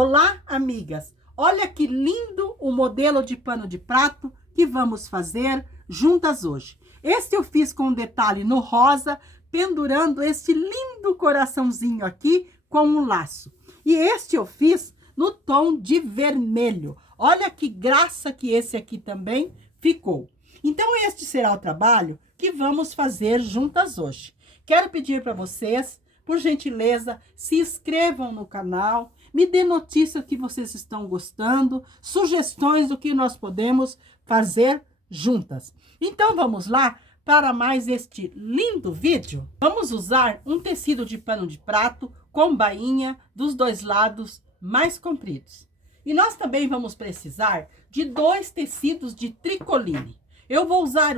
Olá, amigas! Olha que lindo o modelo de pano de prato que vamos fazer juntas hoje. Este eu fiz com um detalhe no rosa, pendurando este lindo coraçãozinho aqui com um laço. E este eu fiz no tom de vermelho. Olha que graça que esse aqui também ficou. Então, este será o trabalho que vamos fazer juntas hoje. Quero pedir para vocês, por gentileza, se inscrevam no canal, me dê notícia que vocês estão gostando, sugestões do que nós podemos fazer juntas. Então, vamos lá para mais este lindo vídeo. Vamos usar um tecido de pano de prato com bainha dos dois lados mais compridos. E nós também vamos precisar de 2 tecidos de tricoline. Eu vou usar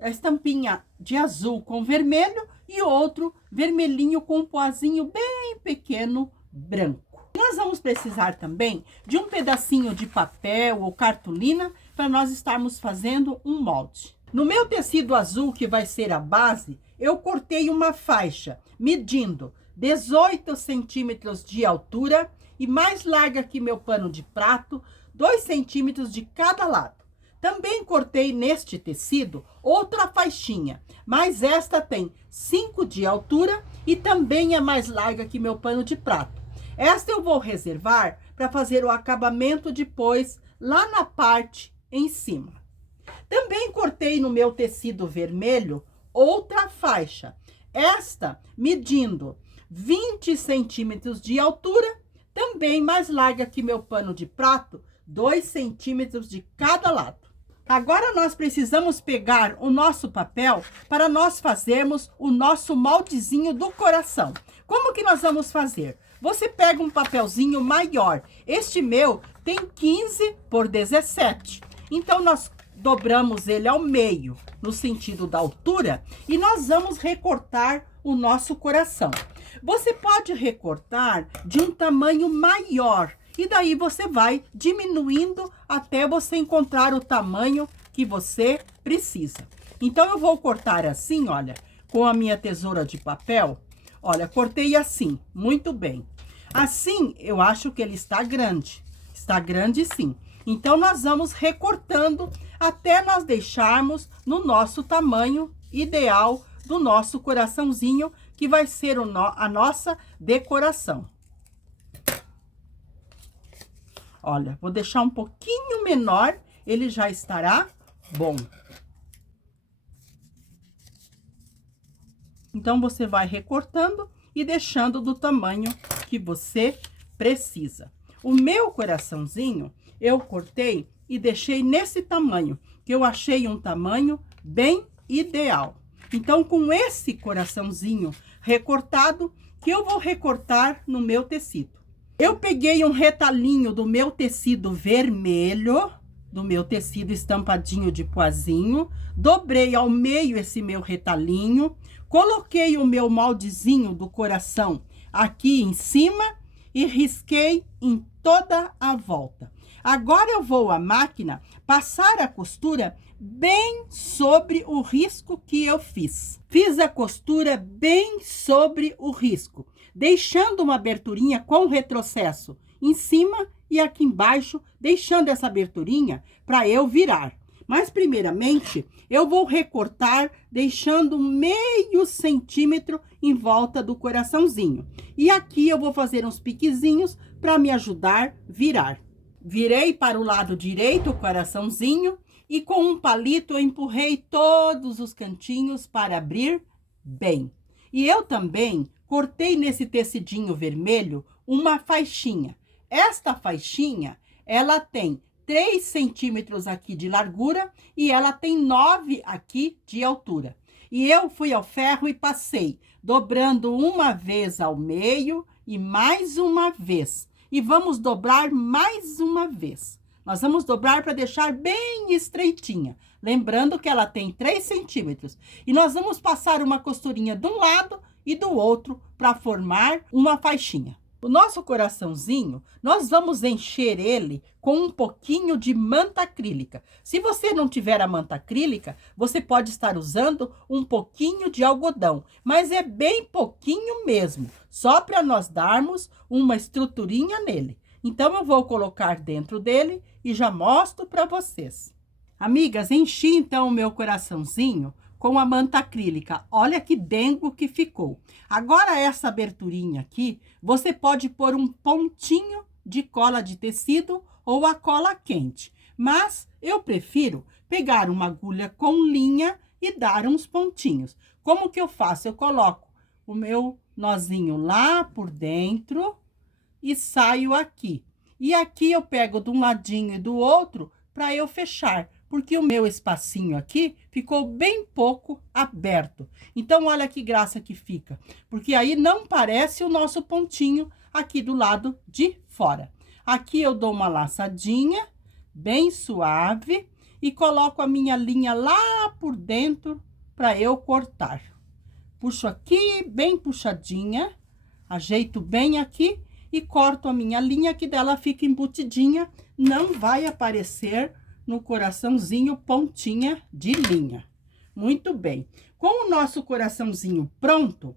a estampinha de azul com vermelho e outro vermelhinho com um poazinho bem pequeno branco. Nós vamos precisar também de um pedacinho de papel ou cartolina para nós estarmos fazendo um molde. No meu tecido azul, que vai ser a base, eu cortei uma faixa medindo 18 centímetros de altura e mais larga que meu pano de prato, 2 centímetros de cada lado. Também cortei neste tecido outra faixinha, mas esta tem 5 de altura e também é mais larga que meu pano de prato. Esta eu vou reservar para fazer o acabamento depois, lá na parte em cima. Também cortei no meu tecido vermelho outra faixa. Esta medindo 20 centímetros de altura, também mais larga que meu pano de prato, 2 centímetros de cada lado. Agora nós precisamos pegar o nosso papel para nós fazermos o nosso moldezinho do coração. Como que nós vamos fazer? Você pega um papelzinho maior. Este meu tem 15 por 17. Então, nós dobramos ele ao meio, no sentido da altura, e nós vamos recortar o nosso coração. Você pode recortar de um tamanho maior, e daí você vai diminuindo até você encontrar o tamanho que você precisa. Então, eu vou cortar assim, olha, com a minha tesoura de papel. Olha, cortei assim, muito bem. Assim, eu acho que ele está grande. Está grande, sim. Então, nós vamos recortando até nós deixarmos no nosso tamanho ideal do nosso coraçãozinho, que vai ser a nossa decoração. Olha, vou deixar um pouquinho menor, ele já estará bom. Então, você vai recortando e deixando do tamanho que você precisa. O meu coraçãozinho, eu cortei e deixei nesse tamanho, que eu achei um tamanho bem ideal. Então, com esse coraçãozinho recortado, que eu vou recortar no meu tecido. Eu peguei um retalhinho do meu tecido vermelho, do meu tecido estampadinho de poazinho, dobrei ao meio esse meu retalhinho, coloquei o meu moldezinho do coração aqui em cima e risquei em toda a volta. Agora eu vou à máquina passar a costura bem sobre o risco que eu fiz. Fiz a costura bem sobre o risco, deixando uma aberturinha com retrocesso em cima e aqui embaixo, deixando essa aberturinha para eu virar. Mas, primeiramente, eu vou recortar, deixando meio centímetro em volta do coraçãozinho. E aqui eu vou fazer uns piquezinhos para me ajudar a virar. Virei para o lado direito o coraçãozinho e com um palito eu empurrei todos os cantinhos para abrir bem. E eu também cortei nesse tecidinho vermelho uma faixinha. Esta faixinha, ela tem 3 centímetros aqui de largura e ela tem 9 aqui de altura. E eu fui ao ferro e passei, dobrando uma vez ao meio e mais uma vez. E vamos dobrar mais uma vez. Nós vamos dobrar para deixar bem estreitinha. Lembrando que ela tem 3 centímetros. E nós vamos passar uma costurinha de um lado e do outro para formar uma faixinha. O nosso coraçãozinho, nós vamos encher ele com um pouquinho de manta acrílica. Se você não tiver a manta acrílica, você pode estar usando um pouquinho de algodão, mas é bem pouquinho mesmo, só para nós darmos uma estruturinha nele. Então, eu vou colocar dentro dele e já mostro para vocês. Amigas, enchi então o meu coraçãozinho com a manta acrílica. Olha que dengo que ficou. Agora, essa aberturinha aqui, você pode pôr um pontinho de cola de tecido ou a cola quente. Mas eu prefiro pegar uma agulha com linha e dar uns pontinhos. Como que eu faço? Eu coloco o meu nozinho lá por dentro e saio aqui. E aqui eu pego de um ladinho e do outro para eu fechar, porque o meu espacinho aqui ficou bem pouco aberto. Então, olha que graça que fica, porque aí não parece o nosso pontinho aqui do lado de fora. Aqui eu dou uma laçadinha bem suave e coloco a minha linha lá por dentro para eu cortar. Puxo aqui, bem puxadinha, ajeito bem aqui e corto a minha linha, que dela fica embutidinha, não vai aparecer no coraçãozinho pontinha de linha. Muito bem. Com o nosso coraçãozinho pronto,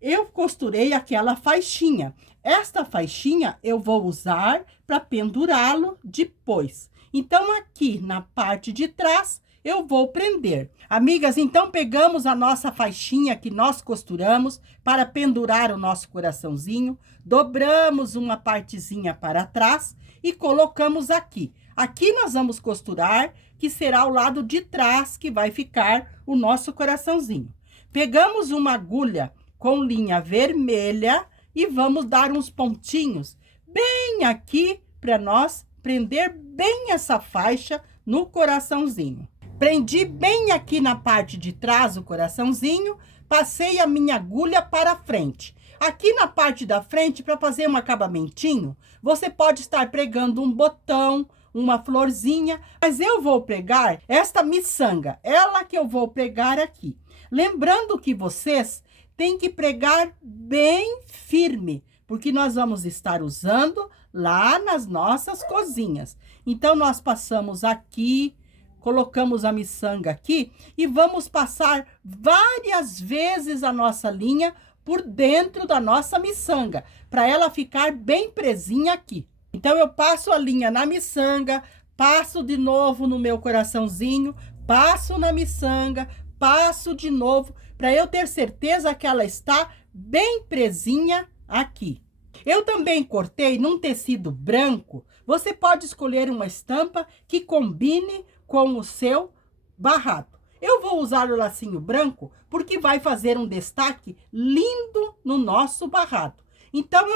eu costurei aquela faixinha. Esta faixinha eu vou usar para pendurá-lo depois. Então, aqui na parte de trás, eu vou prender. Amigas, então pegamos a nossa faixinha que nós costuramos para pendurar o nosso coraçãozinho, dobramos uma partezinha para trás e colocamos aqui. Aqui nós vamos costurar, que será o lado de trás que vai ficar o nosso coraçãozinho. Pegamos uma agulha com linha vermelha e vamos dar uns pontinhos bem aqui para nós prender bem essa faixa no coraçãozinho. Prendi bem aqui na parte de trás o coraçãozinho, passei a minha agulha para frente. Aqui na parte da frente, para fazer um acabamentinho, você pode estar pregando um botão, uma florzinha, mas eu vou pregar esta miçanga, ela que eu vou pregar aqui. Lembrando que vocês têm que pregar bem firme, porque nós vamos estar usando lá nas nossas cozinhas. Então, nós passamos aqui, colocamos a miçanga aqui e vamos passar várias vezes a nossa linha por dentro da nossa miçanga, para ela ficar bem presinha aqui. Então, eu passo a linha na miçanga, passo de novo no meu coraçãozinho, passo na miçanga, passo de novo, para eu ter certeza que ela está bem presinha aqui. Eu também cortei num tecido branco. Você pode escolher uma estampa que combine com o seu barrado. Eu vou usar o lacinho branco porque vai fazer um destaque lindo no nosso barrado. Então,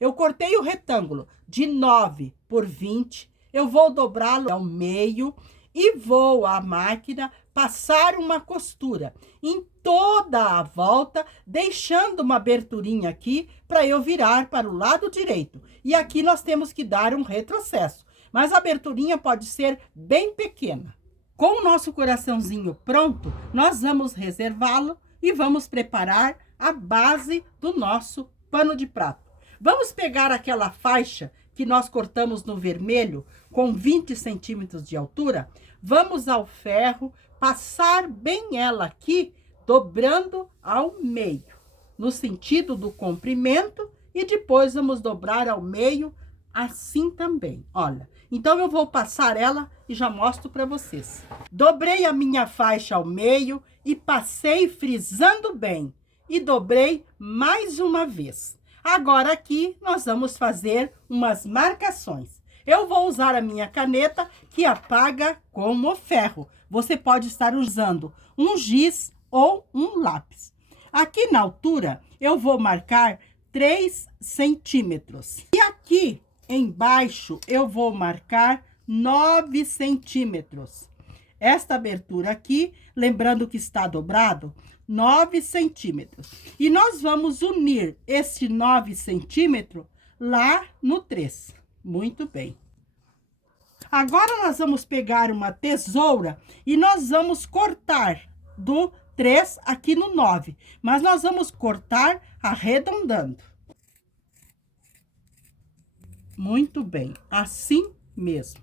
eu cortei o retângulo de 9 por 20, eu vou dobrá-lo ao meio e vou à máquina passar uma costura em toda a volta, deixando uma aberturinha aqui para eu virar para o lado direito. E aqui nós temos que dar um retrocesso, mas a aberturinha pode ser bem pequena. Com o nosso coraçãozinho pronto, nós vamos reservá-lo e vamos preparar a base do nosso pano de prato. Vamos pegar aquela faixa que nós cortamos no vermelho com 20 centímetros de altura, vamos ao ferro, passar bem ela aqui, dobrando ao meio, no sentido do comprimento, e depois vamos dobrar ao meio, assim também, olha. Então, eu vou passar ela e já mostro para vocês. Dobrei a minha faixa ao meio e passei frisando bem. E dobrei mais uma vez. Agora, aqui, nós vamos fazer umas marcações. Eu vou usar a minha caneta, que apaga como ferro. Você pode estar usando um giz ou um lápis. Aqui na altura, eu vou marcar 3 centímetros. E aqui embaixo, eu vou marcar 9 centímetros. Esta abertura aqui, lembrando que está dobrado, 9 centímetros. E nós vamos unir esse 9 centímetros lá no 3. Muito bem. Agora, nós vamos pegar uma tesoura e nós vamos cortar do 3 aqui no 9. Mas nós vamos cortar arredondando. Muito bem, assim mesmo.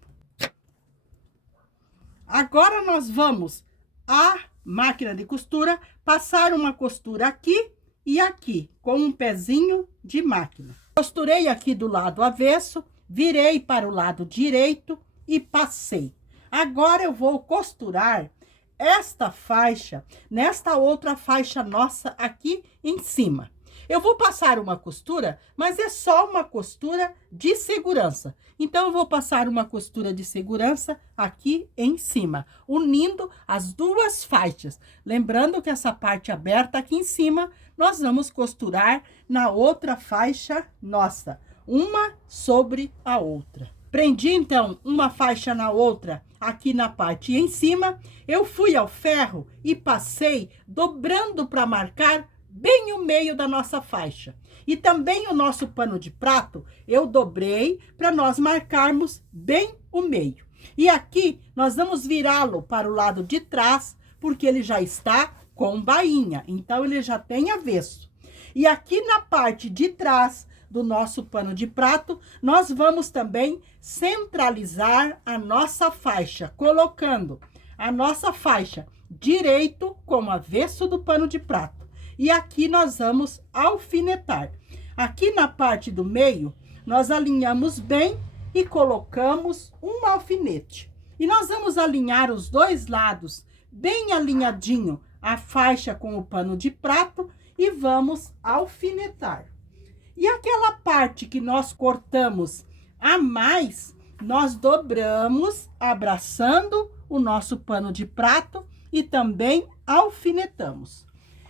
Agora, nós vamos à máquina de costura, passar uma costura aqui e aqui, com um pezinho de máquina. Costurei aqui do lado avesso, virei para o lado direito e passei. Agora eu vou costurar esta faixa nesta outra faixa nossa aqui em cima. Eu vou passar uma costura, mas é só uma costura de segurança. Então, eu vou passar uma costura de segurança aqui em cima, unindo as duas faixas. Lembrando que essa parte aberta aqui em cima, nós vamos costurar na outra faixa nossa, uma sobre a outra. Prendi, então, uma faixa na outra, aqui na parte em cima. Eu fui ao ferro e passei dobrando para marcar bem o meio da nossa faixa. E também o nosso pano de prato, eu dobrei para nós marcarmos bem o meio. E aqui, nós vamos virá-lo para o lado de trás, porque ele já está com bainha. Então, ele já tem avesso. E aqui na parte de trás do nosso pano de prato, nós vamos também centralizar a nossa faixa, colocando a nossa faixa direito com o avesso do pano de prato. E aqui nós vamos alfinetar. Aqui na parte do meio, nós alinhamos bem e colocamos um alfinete. E nós vamos alinhar os dois lados bem alinhadinho a faixa com o pano de prato e vamos alfinetar. E aquela parte que nós cortamos a mais, nós dobramos, abraçando o nosso pano de prato e também alfinetamos.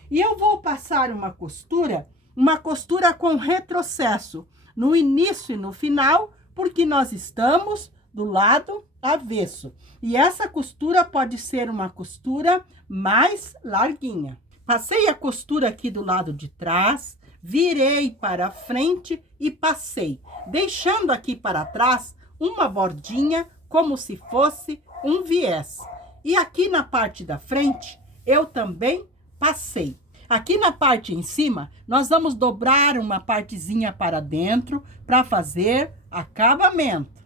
E eu vou passar uma costura com retrocesso no início e no final, porque nós estamos do lado avesso. E essa costura pode ser uma costura mais larguinha. Passei a costura aqui do lado de trás, virei para a frente e passei, deixando aqui para trás uma bordinha como se fosse um viés. E aqui na parte da frente, eu também passei. Aqui na parte em cima, nós vamos dobrar uma partezinha para dentro para fazer acabamento.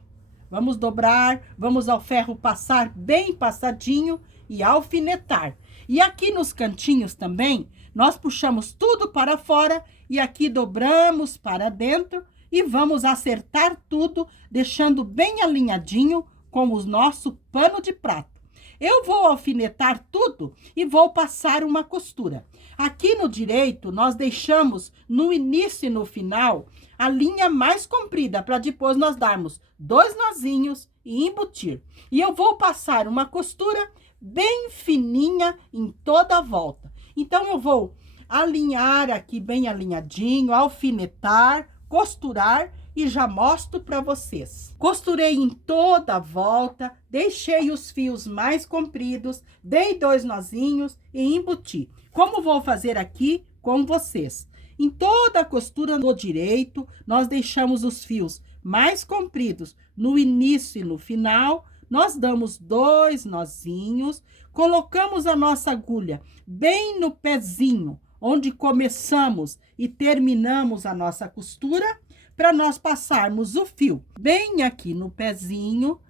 Vamos dobrar, vamos ao ferro passar bem passadinho e alfinetar. E aqui nos cantinhos também, nós puxamos tudo para fora e aqui dobramos para dentro e vamos acertar tudo, deixando bem alinhadinho com o nosso pano de prato. Eu vou alfinetar tudo e vou passar uma costura. Aqui no direito, nós deixamos no início e no final a linha mais comprida, para depois nós darmos 2 nozinhos e embutir. E eu vou passar uma costura bem fininha em toda a volta. Então, eu vou alinhar aqui bem alinhadinho, alfinetar, costurar e já mostro para vocês. Costurei em toda a volta, deixei os fios mais compridos, dei 2 nozinhos e embuti. Como vou fazer aqui com vocês? Em toda a costura do direito, nós deixamos os fios mais compridos no início e no final. Nós damos 2 nozinhos, colocamos a nossa agulha bem no pezinho, onde começamos e terminamos a nossa costura, para nós passarmos o fio bem aqui no pezinho,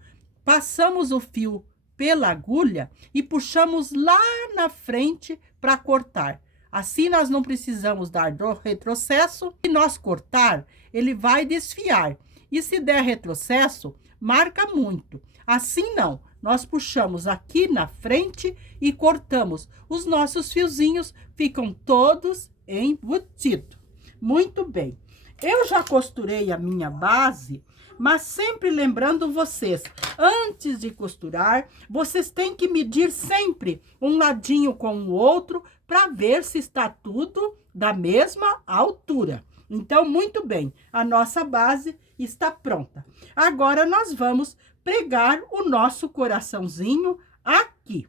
passamos o fio pela agulha e puxamos lá na frente para cortar. Assim, nós não precisamos dar do retrocesso. Se nós cortar, ele vai desfiar. E se der retrocesso, marca muito. Assim, não. Nós puxamos aqui na frente e cortamos. Os nossos fiozinhos ficam todos embutidos. Muito bem. Eu já costurei a minha base, mas sempre lembrando vocês, antes de costurar, vocês têm que medir sempre um ladinho com o outro para ver se está tudo da mesma altura. Então, muito bem, a nossa base está pronta. Agora, nós vamos pregar o nosso coraçãozinho aqui.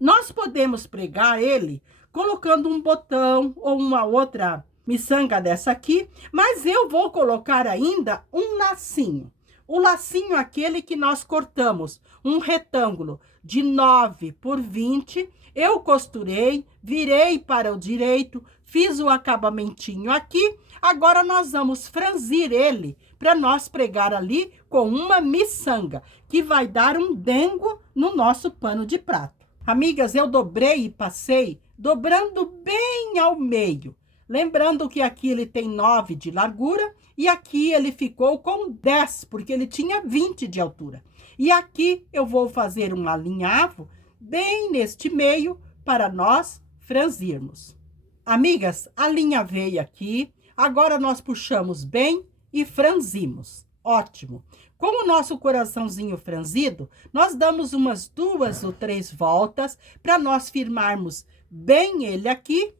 Nós podemos pregar ele colocando um botão ou uma outra miçanga dessa aqui, mas eu vou colocar ainda um lacinho. O lacinho aquele que nós cortamos, um retângulo de 9 por 20, eu costurei, virei para o direito, fiz o acabamentinho aqui. Agora, nós vamos franzir ele para nós pregar ali com uma miçanga, que vai dar um dengo no nosso pano de prato. Amigas, eu dobrei e passei, dobrando bem ao meio. Lembrando que aqui ele tem 9 de largura e aqui ele ficou com 10, porque ele tinha 20 de altura. E aqui eu vou fazer um alinhavo bem neste meio para nós franzirmos. Amigas, alinhavei aqui. Agora nós puxamos bem e franzimos. Ótimo. Com o nosso coraçãozinho franzido, nós damos umas 2 ou 3 voltas para nós firmarmos bem ele aqui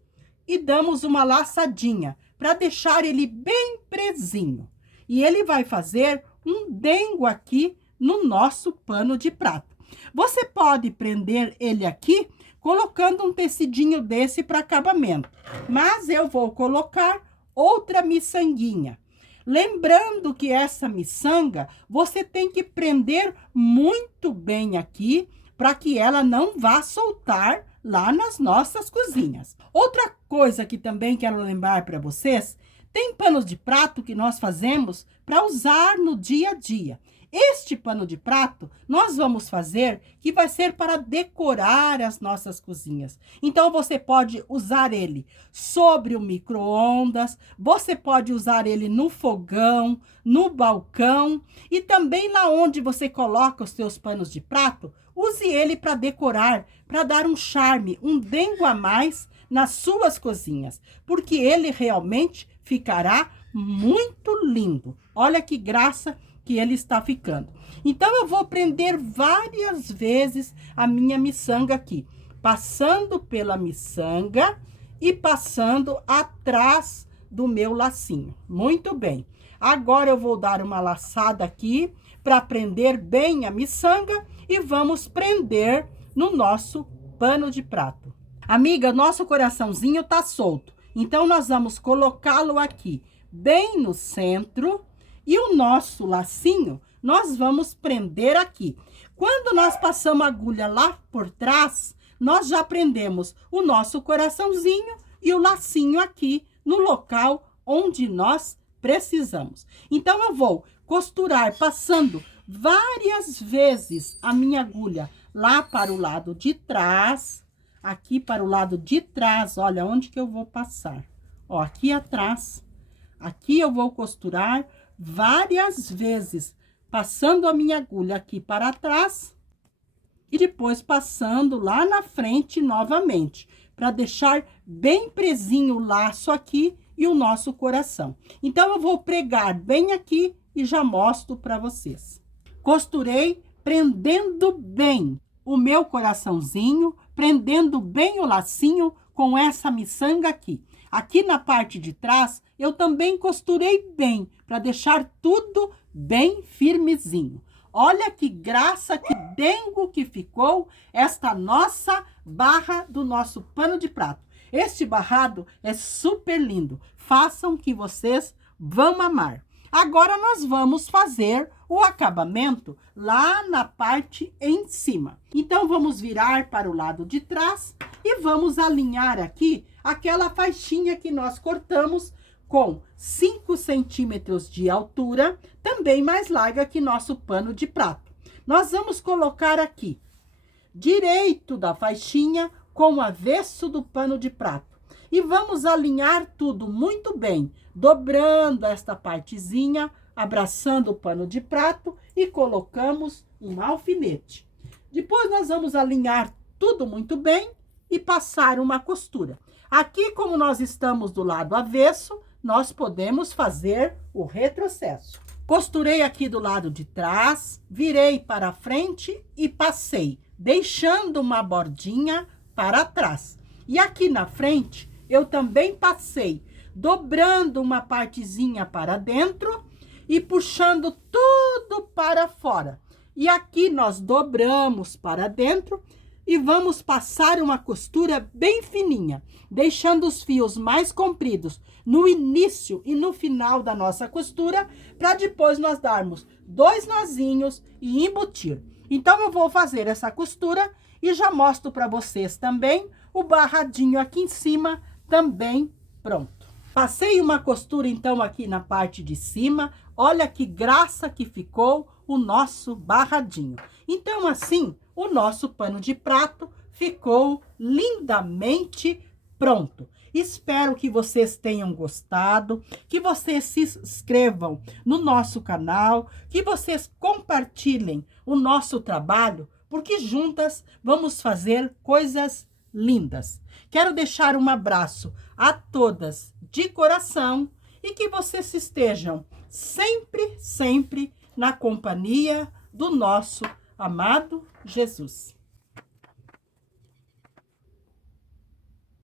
e damos uma laçadinha para deixar ele bem presinho. E ele vai fazer um dengo aqui no nosso pano de prato. Você pode prender ele aqui colocando um tecidinho desse para acabamento, mas eu vou colocar outra miçanguinha. Lembrando que essa miçanga você tem que prender muito bem aqui para que ela não vá soltar lá nas nossas cozinhas. Outra coisa que também quero lembrar para vocês, tem panos de prato que nós fazemos para usar no dia a dia. Este pano de prato, nós vamos fazer que vai ser para decorar as nossas cozinhas. Então, você pode usar ele sobre o micro-ondas, você pode usar ele no fogão, no balcão e também lá onde você coloca os seus panos de prato, use ele para decorar, para dar um charme, um dengo a mais nas suas cozinhas, porque ele realmente ficará muito lindo. Olha que graça que ele está ficando. Então, eu vou prender várias vezes a minha miçanga aqui, passando pela miçanga e passando atrás do meu lacinho. Muito bem. Agora, eu vou dar uma laçada aqui para prender bem a miçanga e vamos prender no nosso pano de prato. Amiga, nosso coraçãozinho tá solto. Então, nós vamos colocá-lo aqui bem no centro. E o nosso lacinho, nós vamos prender aqui. Quando nós passamos a agulha lá por trás, nós já prendemos o nosso coraçãozinho e o lacinho aqui no local onde nós precisamos. Então, eu vou costurar passando várias vezes a minha agulha lá para o lado de trás, aqui para o lado de trás, olha onde que eu vou passar. Ó, aqui atrás, aqui eu vou costurar várias vezes, passando a minha agulha aqui para trás e depois passando lá na frente novamente, para deixar bem presinho o laço aqui e o nosso coração. Então, eu vou pregar bem aqui e já mostro para vocês. Costurei prendendo bem o meu coraçãozinho, prendendo bem o lacinho com essa miçanga aqui. Aqui na parte de trás, eu também costurei bem, para deixar tudo bem firmezinho. Olha que graça, que dengo que ficou esta nossa barra do nosso pano de prato. Este barrado é super lindo. Façam que vocês vão amar. Agora, nós vamos fazer o acabamento lá na parte em cima. Então, vamos virar para o lado de trás e vamos alinhar aqui aquela faixinha que nós cortamos com 5 centímetros de altura, também mais larga que nosso pano de prato. Nós vamos colocar aqui, direito da faixinha, com o avesso do pano de prato. E vamos alinhar tudo muito bem, dobrando esta partezinha, abraçando o pano de prato e colocamos um alfinete. Depois, nós vamos alinhar tudo muito bem e passar uma costura. Aqui, como nós estamos do lado avesso, nós podemos fazer o retrocesso. Costurei aqui do lado de trás, virei para frente e passei, deixando uma bordinha para trás. E aqui na frente, eu também passei, dobrando uma partezinha para dentro e puxando tudo para fora. E aqui nós dobramos para dentro e vamos passar uma costura bem fininha, deixando os fios mais compridos no início e no final da nossa costura, para depois nós darmos 2 nozinhos e embutir. Então, eu vou fazer essa costura e já mostro para vocês também o barradinho aqui em cima, também pronto. Passei uma costura, então, aqui na parte de cima. Olha que graça que ficou o nosso barradinho. Então, assim, o nosso pano de prato ficou lindamente pronto. Espero que vocês tenham gostado, que vocês se inscrevam no nosso canal, que vocês compartilhem o nosso trabalho, porque juntas vamos fazer coisas lindas. Quero deixar um abraço a todas de coração e que vocês estejam sempre, sempre na companhia do nosso amado Jesus.